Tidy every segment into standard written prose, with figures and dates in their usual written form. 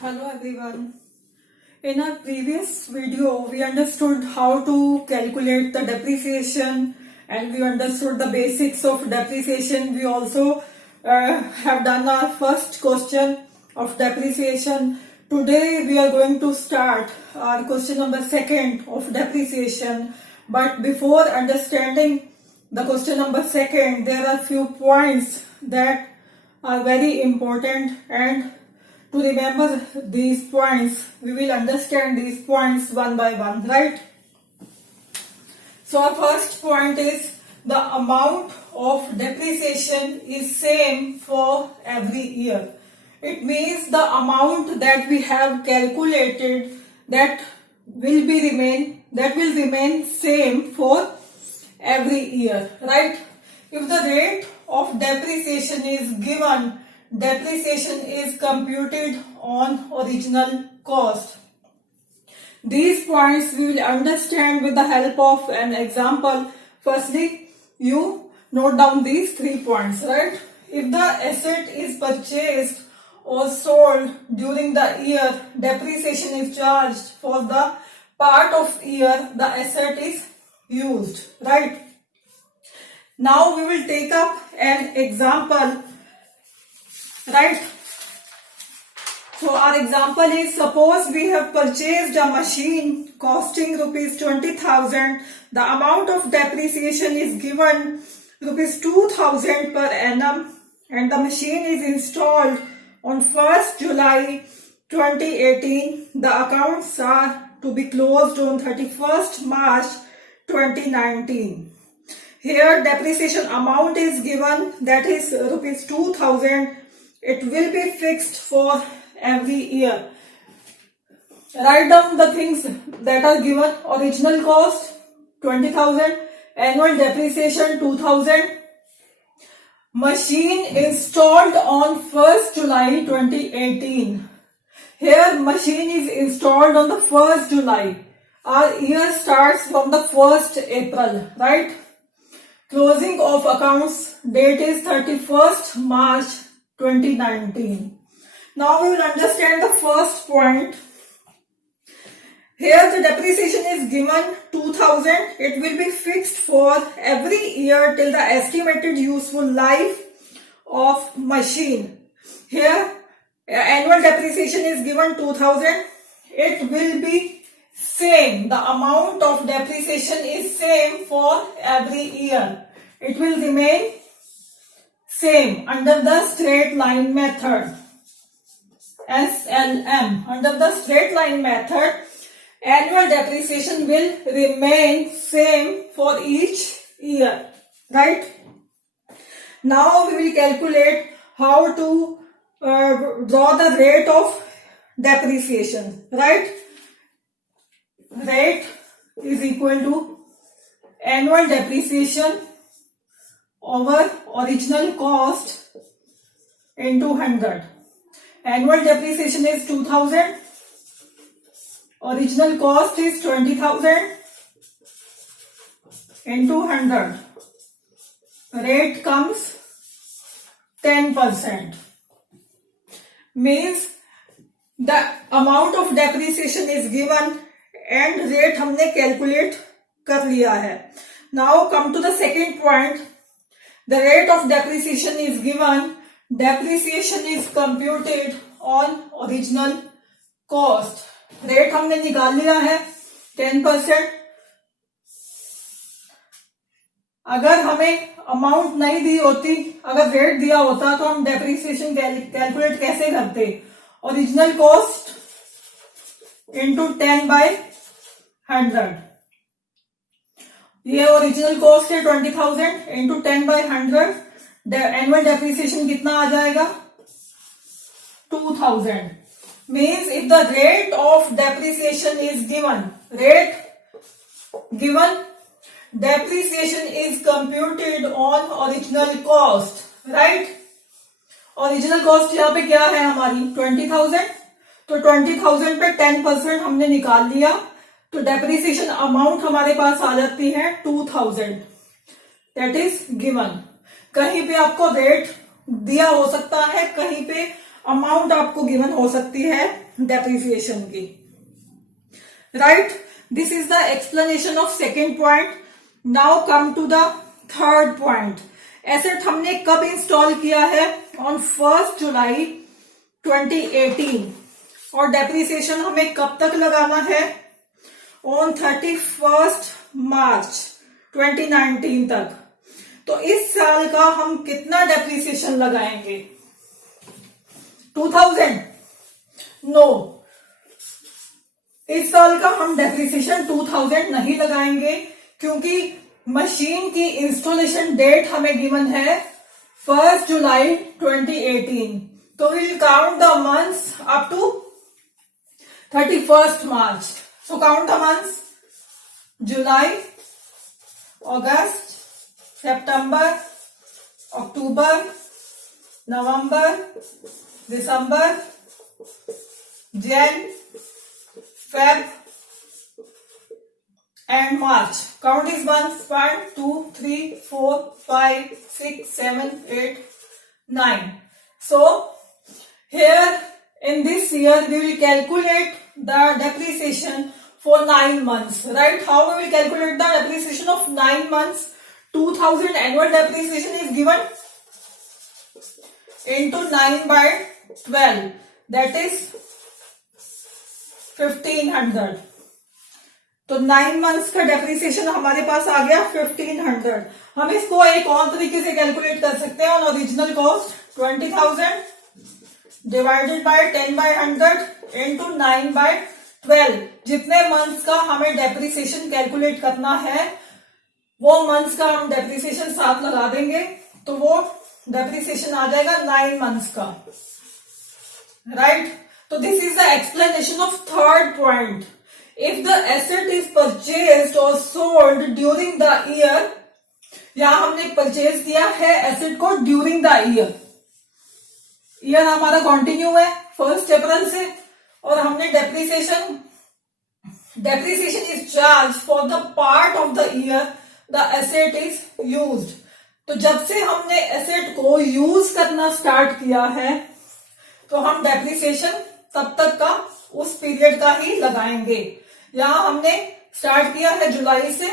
Hello everyone. In our previous video, we understood how to calculate the depreciation and we understood the basics of depreciation. We also have done our first question of depreciation. Today we are going to start our question number second of depreciation. But before understanding the question number second, there are few points that are very important, and to remember these points, we will understand these points one by one, right? So our first point is the amount of depreciation is same for every year. It means the amount that we have calculated that will remain same for every year, right? If the rate of depreciation is given, depreciation is computed on original cost. These points we will understand with the help of an example. Firstly, you note down these 3 points, right? If the asset is purchased or sold during the year, depreciation is charged for the part of year the asset is used, right? Now we will take up an example, right? So our example is, suppose we have purchased a machine costing rupees 20,000. The amount of depreciation is given rupees 2,000 per annum, and the machine is installed on 1st July 2018. The accounts are to be closed on 31st March 2019. Here depreciation amount is given, that is rupees 2,000. It will be fixed for every year. Write down the things that are given. Original cost 20,000, annual depreciation 2,000, machine installed on 1st July 2018. Here machine is installed on the 1st July. Our year starts from the 1st April, right? Closing of accounts date is 31st March 2019. Now we will understand the first point. Here the depreciation is given 2,000. It will be fixed for every year till the estimated useful life of machine. Here annual depreciation is given 2,000. It will be same. The amount of depreciation is same for every year. It will remain same under the straight line method, SLM. Under the straight line method, annual depreciation will remain same for each year, right? Now we will calculate how to draw the rate of depreciation, right? Rate is equal to annual depreciation over original cost into 100. Annual depreciation is 2,000. Original cost is 20,000 into 100. Rate comes 10%. Means the amount of depreciation is given and rate हमने calculate कर लिया है. Now come to the second point. The rate of depreciation is given. Depreciation is computed on original cost. Rate हमने निकाल लिया है 10%. अगर हमें अमाउंट नहीं दी होती, अगर रेट दिया होता तो हम डेप्रिसिएशन कैलकुलेट कैसे करते? Original cost into 10/100. ये ओरिजिनल कॉस्ट है 20,000 इंटू 10/100. एनुअल डेप्रिसिएशन कितना आ जाएगा? 2,000. Means if the rate of depreciation is given, depreciation is computed on original cost, right? Original cost यहाँ पे क्या है हमारी? 20,000. तो 20,000 पे 10% हमने निकाल लिया, तो डेप्रिसिएशन अमाउंट हमारे पास आ जाती है 2,000. That is given. कहीं पे आपको रेट दिया हो सकता है, कहीं पे अमाउंट आपको गिवन हो सकती है डेप्रिसिएशन की, right. This is the explanation of second point. Now come to the third point. Asset हमने कब इंस्टॉल किया है? On 1 July 2018. और डेप्रिसिएशन हमें कब तक लगाना है? ऑन 31 मार्च 2019 तक. तो इस साल का हम कितना डेप्रिसिएशन लगाएंगे? 2000? नो, इस साल का हम डेप्रिसिएशन 2000 नहीं लगाएंगे, क्योंकि मशीन की इंस्टॉलेशन डेट हमें गिवन है 1 जुलाई 2018. तो will count the months up to 31 March. So count the months: July, August, September, October, November, December, Jan, Feb, and March. Count these months: 1, 2, 3, 4, 5, 6, 7, 8, 9. So here in this year we will calculate the depreciation for 9 months, right? How we will calculate the depreciation of 9 months? 2000 annual depreciation is given into 9 by 12, that is 1500. तो 9 months का depreciation हमारे पास आ गया 1500. हम इसको एक और तरीके से कैलकुलेट कर सकते हैं. On original cost 20,000 divided by 10 by 100 into 9 by 12. जितने मंथ्स का हमें डेप्रिसिएशन कैलकुलेट करना है, वो मंथ्स का हम डेप्रिसिएशन साथ लगा देंगे, तो वो डेप्रिसिएशन आ जाएगा 9 मंथ्स का, राइट. तो this is the explanation of third point. If the asset is purchased और सोल्ड ड्यूरिंग द ईयर, यहां हमने परचेज किया है एसेट को ड्यूरिंग द ईयर हमारा कंटिन्यू है 1 अप्रैल से, और हमने depreciation is charge for the part of the year the asset is used. तो जब से हमने एसेट को यूज करना स्टार्ट किया है, तो हम डेप्रिसिएशन तब तक का उस पीरियड का ही लगाएंगे. यहां हमने स्टार्ट किया है जुलाई से,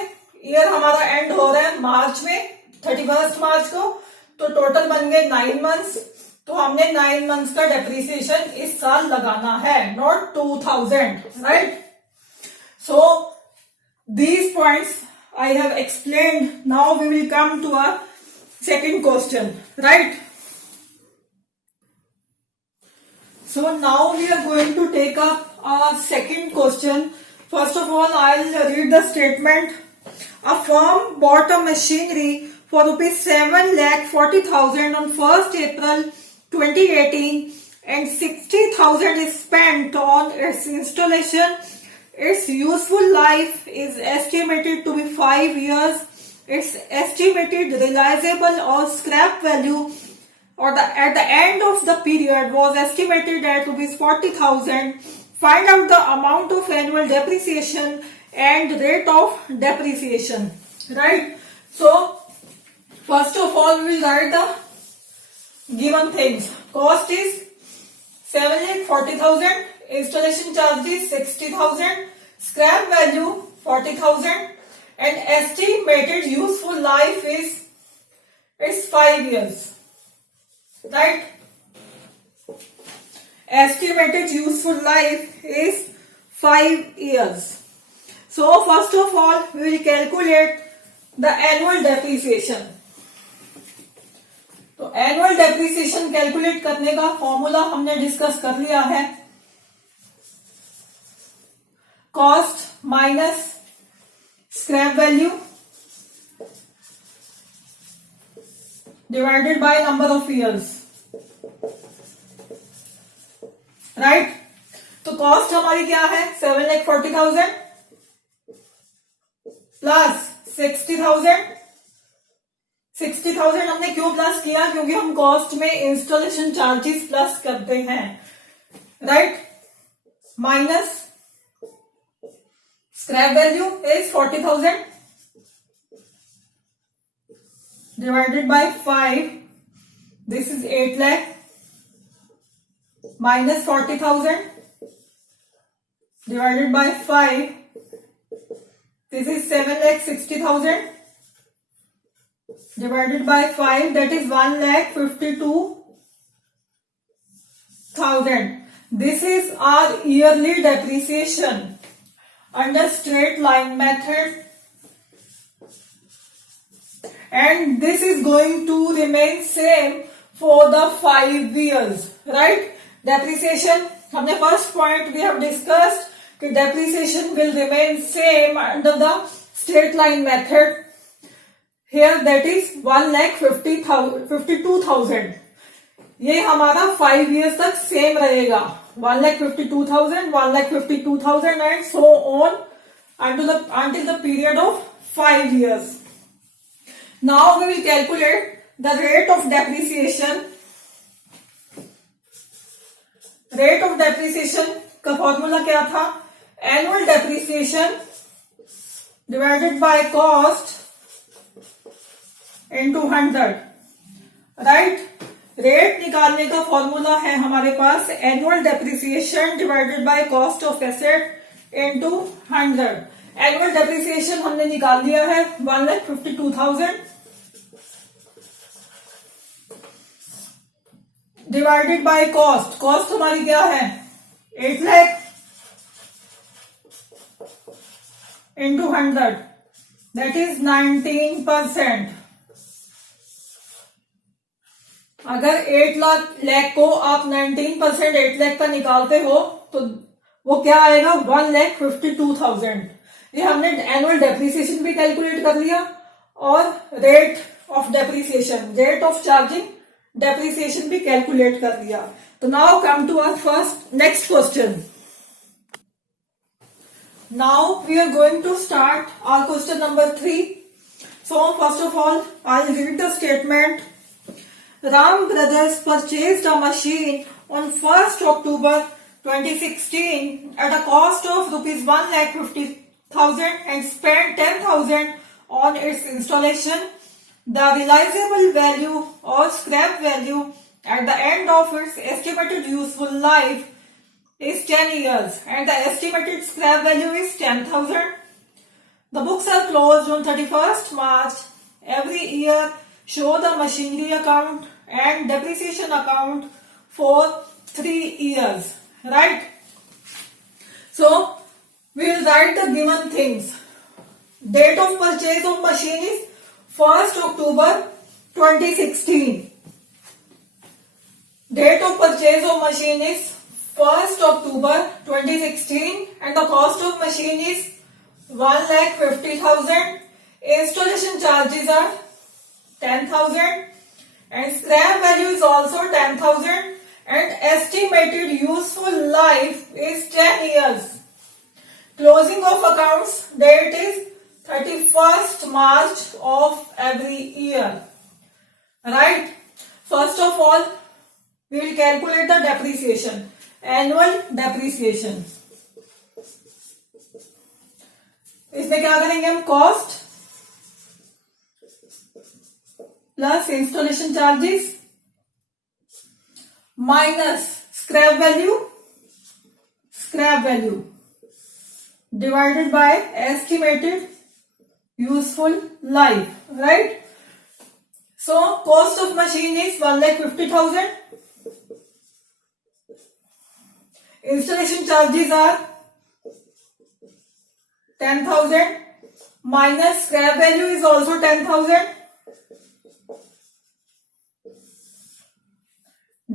ईयर हमारा एंड हो रहा है मार्च में, 31 मार्च को, तो टोटल बन गए 9 मंथ्स. तो हमने 9 मंथ्स का डेप्रिसिएशन इस साल लगाना है, not 2000, right. So these points I have explained. Now we will come to a second question, right. So now we are going to take up our second question. First of all, I'll read the statement. A firm bought a machinery for ₹7,40,000 on 1st April 2018 and 60,000 is spent on its installation. Its useful life is estimated to be 5 years. Its estimated realizable or scrap value at the end of the period was estimated at ₹40,000. Find out the amount of annual depreciation and rate of depreciation. Right? So, first of all, we will write the given things. Cost is 7,40,000. Installation charge is 60,000. Scrap value 40,000. And estimated useful life is 5 years. Right? Estimated useful life is 5 years. So first of all, we will calculate the annual depreciation. तो annual depreciation calculate करने का formula हमने discuss कर लिया है. Cost minus scrap value divided by number of years, right? तो cost हमारी क्या है? 7,40,000 प्लस 60,000. 60,000 हमने क्यों प्लस किया? क्योंकि हम कॉस्ट में इंस्टॉलेशन चार्जेस प्लस करते हैं, right? Minus scrap value is 40,000 divided by 5. This is 8 lakh. minus 40,000 divided by 5. This is 7,60,000 divided by 5, that is 1,52,000. This is our yearly depreciation under straight line method, and this is going to remain same for the 5 years, right? Depreciation, हमने first point we have discussed कि depreciation will remain same under the straight line method. Here that is 1,52,000. ये हमारा 5 years तक same रहेगा. 1,52,000, 1,52,000 and so on until the period of 5 years. Now we will calculate the rate of depreciation. Rate of depreciation का formula क्या था? Annual depreciation divided by cost into 100, right? Rate निकालने का formula है हमारे पास annual depreciation divided by cost of asset into 100. Annual depreciation हमने निकाल लिया है 1,52,000 डिवाइडेड बाय कॉस्ट. कॉस्ट हमारी क्या है? 8 लाख इंटू 100, दैट इज 19%. अगर 8 लाख को आप 19% 8 लाख का निकालते हो तो वो क्या आएगा? 1,52,000. ये हमने एनुअल डेप्रिसिएशन भी कैलकुलेट कर लिया और rate of depreciation, rate of charging depreciation भी कैलकुलेट कर लिया. तो now come to our first next question. Now we are going to start our question number 3. So first of all I will read the statement. Ram Brothers purchased a machine on 1st October 2016 at a cost of rupees 1,50,000 and spent 10,000 on its installation. The realizable value or scrap value at the end of its estimated useful life is 10 years and the estimated scrap value is 10,000. The books are closed on 31st March. Every year show the machinery account and depreciation account for 3 years, right? So we will write the given things. Date of purchase of machine is 1st October 2016. Date of purchase of machine is 1st October 2016 and the cost of machine is 1,50,000. Installation charges are 10,000 and scrap value is also 10,000 and estimated useful life is 10 years. Closing of accounts date is 31st March of every year, right? First of all we will calculate the depreciation, annual depreciation. इसमें क्या करेंगे हम? Cost plus installation charges minus scrap value divided by estimated useful life, right? So cost of machine is 1,50,000. Installation charges are 10,000 minus scrap value is also 10,000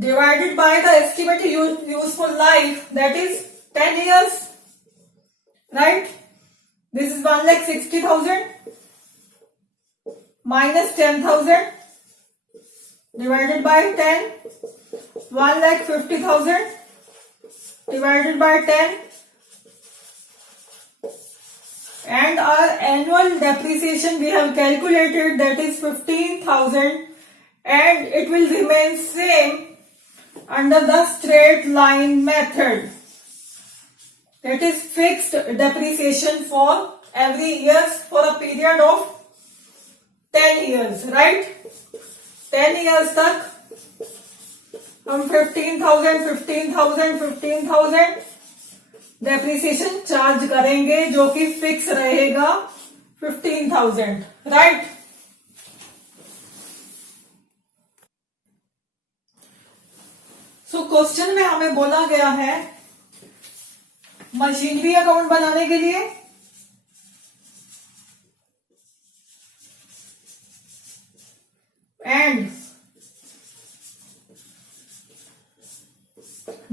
divided by the estimated useful life, that is 10 years, right? This is 1,60,000 minus 10,000 divided by 10, 1,50,000 divided by 10, and our annual depreciation we have calculated, that is 15,000, and it will remain same under the straight line method. That is fixed depreciation for every year for a period of 10 years, right? 10 years तक हम 15,000 depreciation charge करेंगे, जो कि fix रहेगा 15,000, right. So question में हमें बोला गया है मशीनरी अकाउंट बनाने के लिए एंड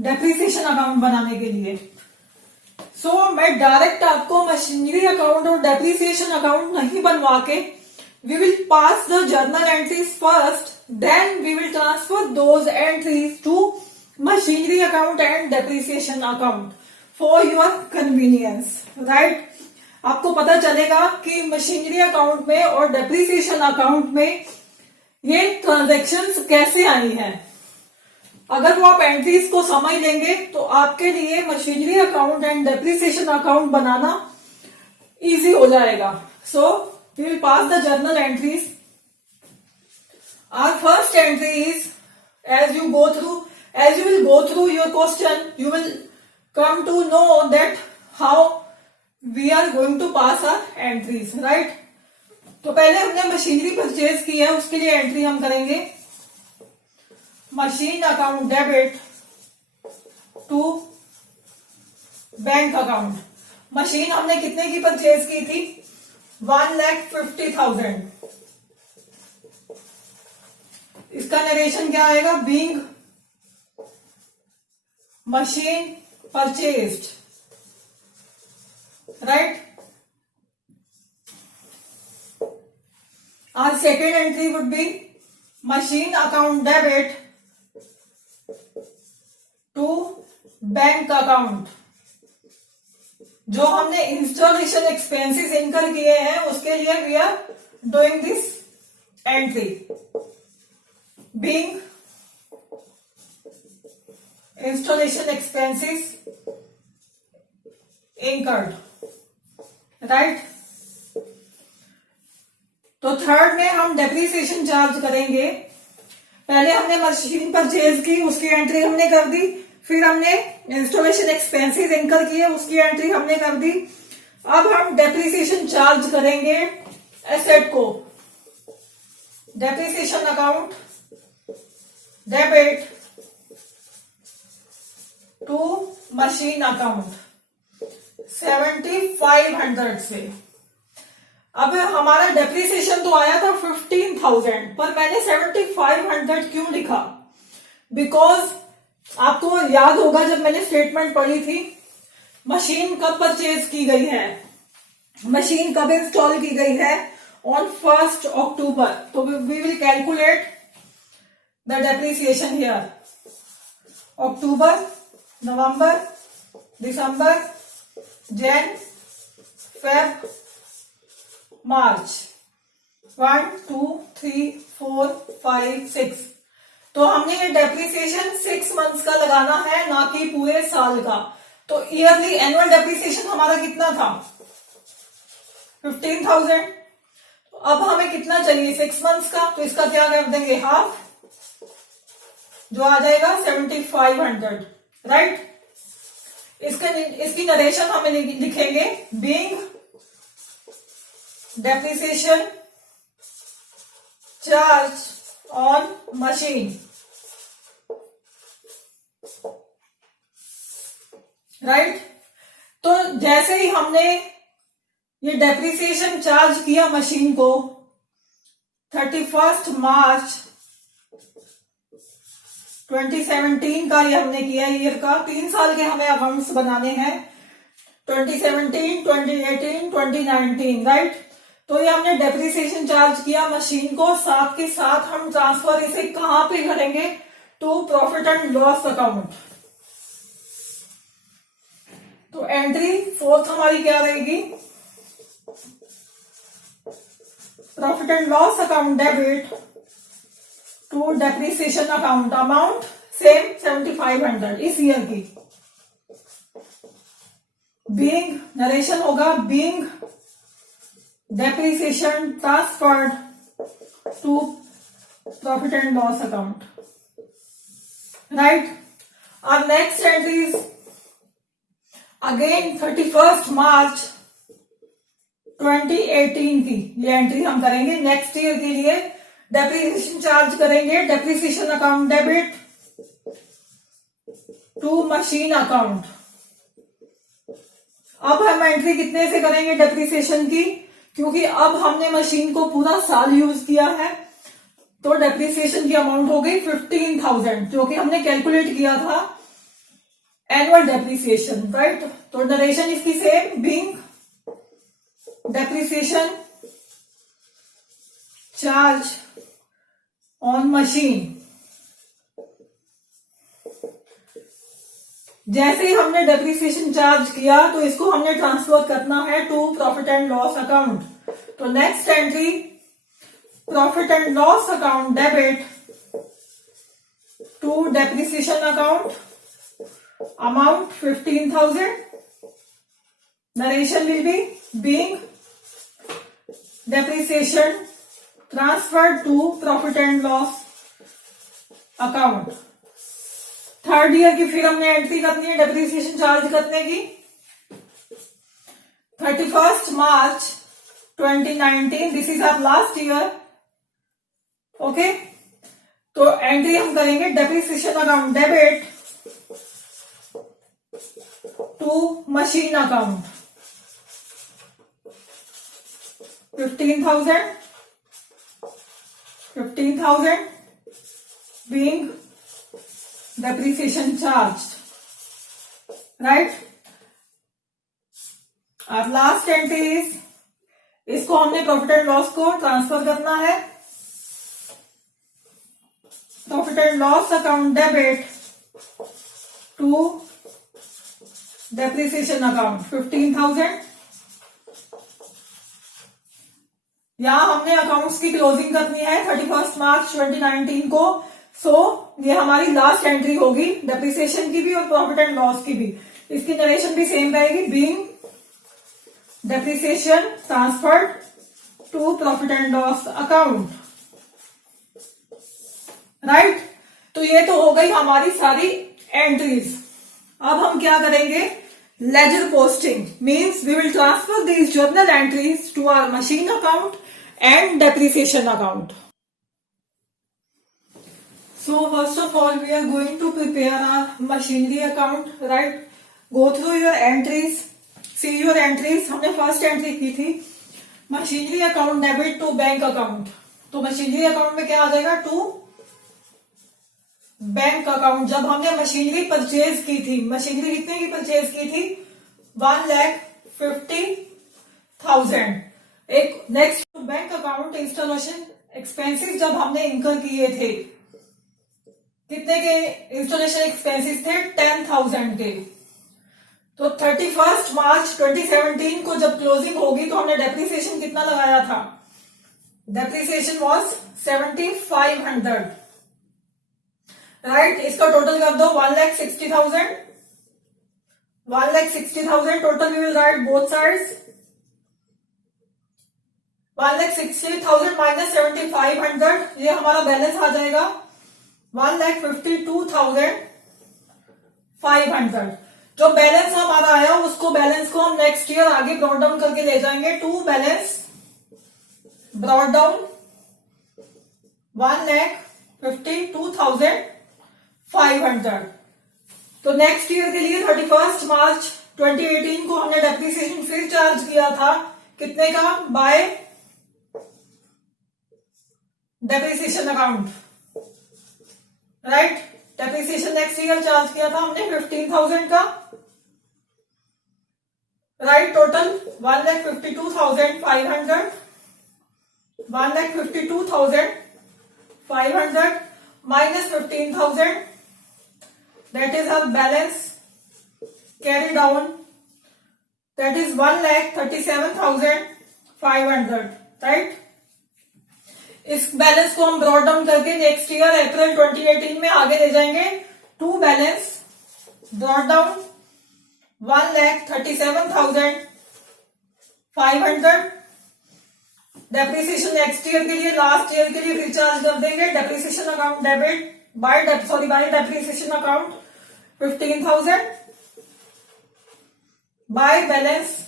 डेप्रिसिएशन अकाउंट बनाने के लिए। सो मैं डायरेक्ट आपको मशीनरी अकाउंट और डेप्रिसिएशन अकाउंट नहीं बनवा के, we will pass the journal entries first, then we will transfer those entries to machinery account and depreciation account for your convenience, right. आपको पता चलेगा कि मशीनरी अकाउंट में और डेप्रिसिएशन अकाउंट में ये ट्रांजैक्शंस कैसे आई हैं। अगर वो आप एंट्रीज को समझ लेंगे तो आपके लिए machinery account and depreciation account बनाना इजी हो जाएगा। So we will pass the journal entries. Our first entry is, as you will go through your question, you will come to know that how we are going to pass our entries, right? तो पहले हमने machinery purchase की है, उसके लिए entry हम करेंगे machine account debit to bank account. Machine हमने कितने की परचेज की थी? 1,50,000। इसका नरेशन क्या आएगा? Being machine purchased, right. Our second entry would be machine account debit to bank account. जो हमने इंस्टॉलेशन एक्सपेंसेस इनकर किए हैं उसके लिए we are doing this entry, being installation expenses incurred, right. तो थर्ड में हम डेप्रिसिएशन चार्ज करेंगे। पहले हमने मशीन परचेज की, उसकी एंट्री हमने कर दी, फिर हमने इंस्टॉलेशन एक्सपेंसेस इनकर किए, उसकी एंट्री हमने कर दी। अब हम डेप्रिसिएशन चार्ज करेंगे एसेट को। Depreciation account debit to machine account 7,500 से। अब हमारा डेप्रिसिएशन तो आया था 15,000, पर मैंने 7,500 क्यों लिखा? बिकॉज आपको याद होगा जब मैंने स्टेटमेंट पढ़ी थी, मशीन कब परचेज की गई है, मशीन कब इंस्टॉल की गई है? On 1 October. तो we will calculate the depreciation here. October, November, December, Jan, Feb, March. 1, 2, 3, 4, 5, 6। तो हमने ये डेप्रिसिएशन 6 मंथ्स का लगाना है, ना कि पूरे साल का। तो ईयरली एनुअल डेप्रिसिएशन हमारा कितना था? 15,000। तो अब हमें कितना चाहिए 6 मंथ्स का? तो इसका क्या कर देंगे? हाफ, जो आ जाएगा 7,500, राइट। इसकी नरेशन हमें लिखेंगे being depreciation charge on machine, right. तो जैसे ही हमने ये डेप्रिसिएशन चार्ज किया मशीन को 31 मार्च 2017 का, ये हमने किया ईयर का। 3 साल के हमें अकाउंट्स बनाने हैं, 2017, 2018, 2019, राइट। तो ये हमने डेप्रिसिएशन चार्ज किया मशीन को, साथ के साथ हम ट्रांसफर इसे कहां पे करेंगे? To profit and loss account. तो एंट्री फोर्थ हमारी क्या रहेगी? Profit and loss account debit to depreciation account. Amount same 7,500 इस ईयर की। बीइंग नरेशन होगा being depreciation transferred to profit and loss account. Right. और नेक्स्ट एंट्रीज अगेन 31 मार्च 2018 की ये एंट्री हम करेंगे नेक्स्ट ईयर के लिए। डेप्रिसिएशन चार्ज करेंगे, depreciation account debit to machine account. अब हम एंट्री कितने से करेंगे डेप्रिसिएशन की, क्योंकि अब हमने मशीन को पूरा साल यूज किया है, तो डेप्रिसिएशन की अमाउंट हो गई 15,000, जो कि हमने कैलकुलेट किया था एनुअल डेप्रिसिएशन, राइट। तो नरेशन इसकी same, being depreciation charge on machine. जैसे ही हमने डेप्रिसिएशन चार्ज किया तो इसको हमने ट्रांसफर करना है to profit and loss account. तो next entry profit and loss account debit to depreciation account amount 15,000। Narration will be being depreciation transferred to profit and loss account. Third year की फिर हमने एंट्री करनी है depreciation charge करने की। 31 मार्च 2019, this is our last year. Okay, तो entry हम करेंगे depreciation account debit to machine account 15,000 being depreciation charged, right। और लास्ट एंट्री इज, इसको हमने प्रॉफिट एंड लॉस को ट्रांसफर करना है। Profit and loss account debit to depreciation account 15,000। यहां हमने अकाउंट्स की क्लोजिंग करनी है 31 मार्च 2019 को। सो ये हमारी लास्ट एंट्री होगी डेप्रिसिएशन की भी और प्रॉफिट एंड लॉस की भी। इसकी नरेशन भी सेम रहेगी, being depreciation transferred to profit and loss account, right. तो ये तो हो गई हमारी सारी एंट्रीज। अब हम क्या करेंगे, ledger posting, means we will transfer these journal entries to our machine account and depreciation account. So first of all we are going to prepare our machinery account, right। Go through your entries, see your entries। हमने first entry की थी machinery account debit to bank account. तो machinery account में क्या आ जाएगा, to bank account. जब हमने machinery purchase की थी, मशीनरी कितने की परचेज की थी, 1,50,000। एक next bank account installation expenses जब हमने इनकर किए थे, कितने के इंस्टॉलेशन एक्सपेंसेस थे, 10,000 के। तो 31 मार्च 2017 को जब क्लोजिंग होगी तो हमने डेप्रिसिएशन कितना लगाया था, डेप्रिसिएशन वाज 7,500, राइट। इसका टोटल कर दो 1,60,000, 1,60,000 total. We will write both sides, 1,60,000 minus 7,500, ये हमारा बैलेंस आ जाएगा 1,52,500। जो बैलेंस हमारा आया उसको बैलेंस को हम नेक्स्ट ईयर आगे ब्रॉड डाउन करके ले जाएंगे टू बैलेंस ब्रॉड डाउन 1,52,500। तो नेक्स्ट ईयर के लिए 31 मार्च 2018 को हमने डेप्रिसिएशन फिर चार्ज किया था, कितने का, bye depreciation account, right. Depreciation next year charge किया था हमने 15,000 का, right. Total 1,52,500, 1,52,500 minus 15,000, that is our balance carry down, that is 1,37,500, right। इस बैलेंस को हम ब्रॉड डाउन करके नेक्स्ट ईयर अप्रैल 2018 में आगे ले जाएंगे to balance brought down 1,37,500। Depreciation next year के लिए, लास्ट ईयर के लिए रिचार्ज कर देंगे depreciation account debit by depreciation account 15,000, by balance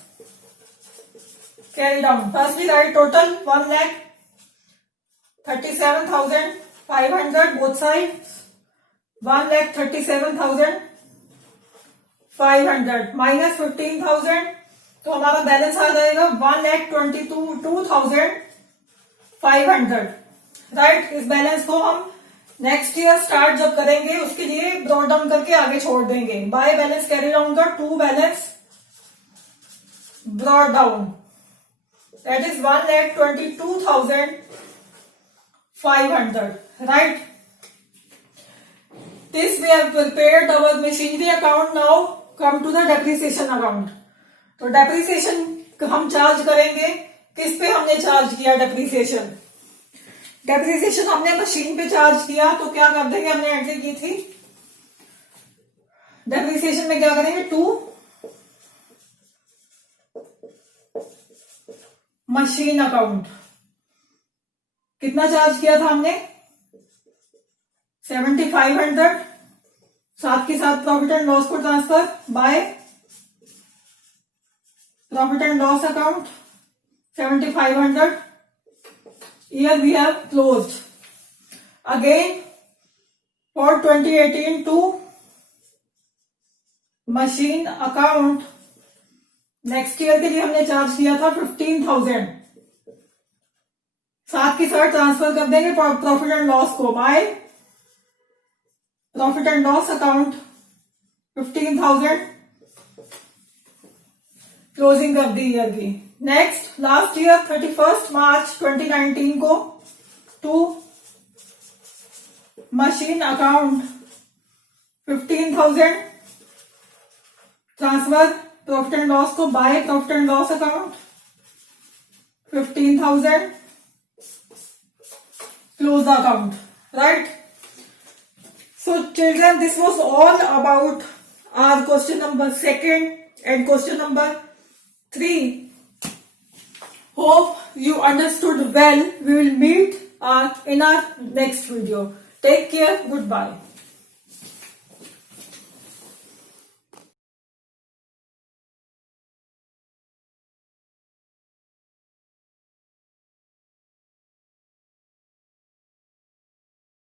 carry down. First we write total 1,37,500 both sides, 1,37,500 minus 15,000, तो हमारा बैलेंस आ जाएगा 1,22,500. राइट, इस बैलेंस को हम नेक्स्ट ईयर स्टार्ट जब करेंगे उसके लिए ब्रॉट डाउन करके आगे छोड़ देंगे. बाय बैलेंस कैरी डाउन का to balance brought down, that is 1,22,500. Right, this we have prepared our machinery account. Now come to the depreciation account. तो डेप्रिसिएशन हम चार्ज करेंगे, किस पे हमने चार्ज किया डेप्रिसिएशन? डेप्रिसिएशन हमने मशीन पे चार्ज किया, तो क्या कर देंगे, हमने एंट्री की थी डेप्रिसिएशन में, क्या करेंगे, टू मशीन अकाउंट. कितना चार्ज किया था हमने, 7,500, साथ के साथ प्रॉफिट एंड लॉस को transfer by profit and loss account 7,500. Here we have closed. Again for 2018 to machine account, next year के लिए हमने चार्ज किया था 15,000, साथ के साथ ट्रांसफर कर देंगे प्रॉफिट एंड लॉस को by profit and loss account 15,000. Closing कर दी ईयर की. नेक्स्ट लास्ट ईयर 31 मार्च 2019 को to machine account 15,000 transfer profit and loss को by profit and loss account 15,000. Close the account. Right, so children, this was all about our question number 2 and question number 3. Hope you understood well. We will meet in our next video. Take care. Goodbye.